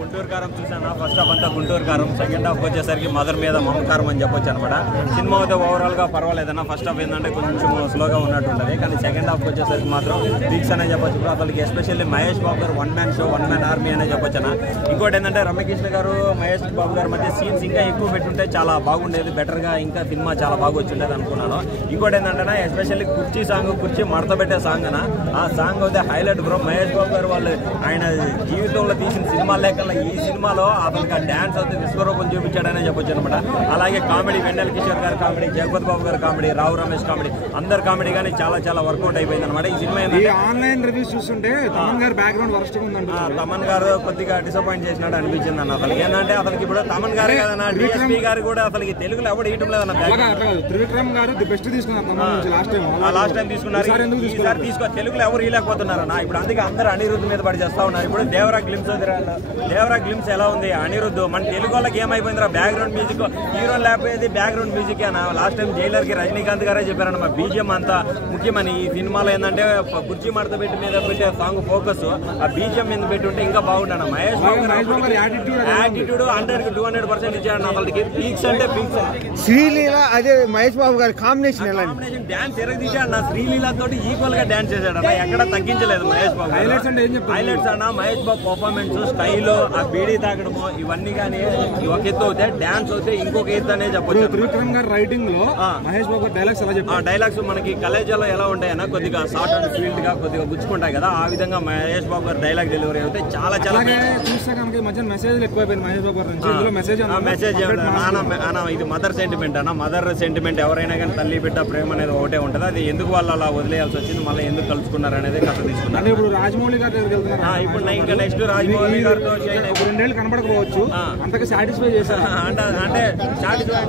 గుంటూరు కారం చూసాను. First half అంతా గుంటూరు కారం, సెకండ్ హాఫ్ వచ్చేసరికి మదర్ మీద మమకారం అని చెప్పొచ్చు అనమాట. సినిమా అయితే ఓవరాల్ గా పర్వాలేదన్న. ఫస్ట్ హాఫ్ ఏంటంటే కొంచెం స్లోగా ఉన్నట్టు ఉంటుంది, కానీ సెకండ్ హాఫ్ వచ్చేసరికి మాత్రం వీక్స్ అనే చెప్పొచ్చు. అతనికి ఎస్పెషల్లీ మహేష్ బాబు గారు one man show, one man army అనే చెప్పొచ్చు అన్న. ఇంకోటి ఏంటంటే రమ్యకృష్ణ గారు మహేష్ బాబు గారి మధ్య సీన్స్ ఇంకా ఎక్కువ పెట్టుంటే చాలా బాగుండేది, బెటర్ గా ఇంకా సినిమా చాలా బాగా వచ్చిండేది అనుకున్నాను. ఇంకోటి ఏంటంటే ఎస్పెషల్లీ కుర్చీ సాంగ్, కుర్చీ మడత పెట్టే సాంగ్ అన్న. ఆ సాంగ్ అయితే హైలైట్ బ్రో. మహేష్ బాబు గారు వాళ్ళు ఆయన జీవితంలో తీసిన సినిమా లేకల్లా ఈ సినిమాలో అతనికి ఆ డాన్స్ అయితే విశ్వరూపం చూపించాడనే చెప్పొచ్చు అనమాట. అలాగే కామెడీ, వెన్నెల కిషోర్ గారి కామెడీ, జగపతి బాబు గారి కామెడీ, రావు రమేష్ కామెడీ, అందరు కామెడీ కానీ చాలా చాలా వర్కౌట్ అయిపోయింది అనమాట. ఈ సినిమా ఆన్లైన్ రివ్యూస్ చూస్తుంటే తమన్ గారు బ్యాక్గ్రౌండ్ వరస్ట్ ఉందండి. తమన్ గారు కొద్దిగా డిసప్పాయింట్ చేసినట్టు అనిపించింది అన్న. అతనికి ఏంటంటే అతనికి ఇప్పుడు తమన్ గారే కదన్నా, డిఎస్పీ గారు కూడా అతనికి తెలుగులో ఎవరు ఇయటం లేదన్న. త్రివిక్రమ్ గారు ది బెస్ట్ తీసుకున్నారు లాస్ట్ టైం తీసుకున్నారు, ఈసారి తీసుకో తెలుగులో ఎవరు ఇయలేకపోతున్నారన్న. ఇప్పుడు అందుకే అందరూ అనిరుద్ధ్ మీద పడి చేస్తా ఉన్నారు. ఇప్పుడు దేవరా గ్లిమ్స్ ఎలా ఉంది అనిరుద్ధ్, మన తెలుగు వాళ్ళకి ఏమైపోయిందిరా బ్యాక్గ్రౌండ్ మ్యూజిక్, హీరో లేకపోయేది బ్యాక్గ్రౌండ్ మ్యూజిక్ అన్న. లాస్ట్ టైం జైలర్ కి రజనీకాంత్ గారే చెప్పారన్న, మా బీజిఎం అంతా ముఖ్యమని. ఈ సినిమాలో ఏంటంటే కుర్చీ మడత పెట్టి మీద పెట్టే సాంగ్ ఫోకస్ ఆ బీజిఎం మీద పెట్టి ఉంటే ఇంకా బాగుంటాను. మహేష్ బాబు యాటిట్యూడ్ 100-200% ఇచ్చాడు అతనికి. పీక్స్ అంటే పీక్స్. శ్రీలీల అదే మహేష్ బాబు గారి కాంబినేషన్ డాన్స్ ఎరగదీశాడు నా. శ్రీలీల తోటి ఈక్వల్ గా డాన్స్ చేశాడు అన్న, ఎక్కడ తగ్గించలేదు మహేష్ బాబు. హైలైట్స్ అన్న మహేష్ బాబు పర్ఫార్మెన్స్, స్టైల్, ఆ బీడీ తాగడము ఇవన్నీ కానీ ఒక ఎత్తు అవుతాయి, డాన్స్ అవుతే ఇంకొక ఎత్తు అనే చెప్పొచ్చు. త్రివిక్రమ్ గారు రైటింగ్ లో మహేష్ బాబు డైలాగ్స్ ఎలా చెప్పారు? డైలాగ్స్ మనకి కలేజాలో ఎలా ఉంటాయన్న, కొద్దిగా షార్ట్ అండ్ స్వీట్ గా కొద్దిగా గుచ్చుకుంటాయి కదా, ఆ విధంగా మహేష్ బాబు గారు డైలాగ్ డెలివరీ అయితే చాలా చాలా చూస్తే కనుక మధ్య మెసేజ్ ఎక్కువైపోయింది మహేష్ బాబు గారు నుంచి. మెసేజ్ ఇది మదర్ సెంటిమెంట్ అన్న. మదర్ సెంటిమెంట్ ఎవరైనా కానీ తల్లి బిడ్డ ప్రేమ అనేది ఒకటే ఉంటుంది. అది ఎందుకు వాళ్ళు అలా వదిలేయాల్సి వచ్చింది, మళ్ళీ ఎందుకు కలుసుకున్నారు అనేది కథ తీసుకున్నారు. ఇప్పుడు రాజమౌళి గారి దగ్గరికి వెళ్తున్నారు. ఇప్పుడు ఇంకా నెక్స్ట్ రాజమౌళి గారితో 2 ఏళ్ళు కనబడకపోవచ్చు, అంతగా సాటిస్ఫై చేశారు అంటే సాటిస్ఫై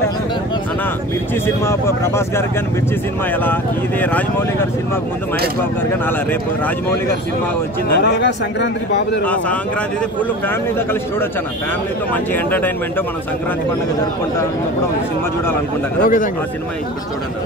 అన్న. మిర్చి సినిమా ప్రభాస్ గారికి కానీ మిర్చి సినిమా ఎలా, ఇది రాజమౌళి గారి సినిమాకు ముందు మహేష్ బాబు గారు కానీ అలా. రేపు రాజమౌళి గారి సినిమా వచ్చింది సంక్రాంతికి బాబు సంక్రాంతి ఫుల్ ఫ్యామిలీతో కలిసి చూడొచ్చు అన్న. ఫ్యామిలీతో మంచి ఎంటర్టైన్మెంట్. మనం సంక్రాంతి పండుగ జరుపుకుంటాం, సినిమా చూడాలనుకుంటాం కదా, ఆ సినిమా ఇప్పుడు చూడండి.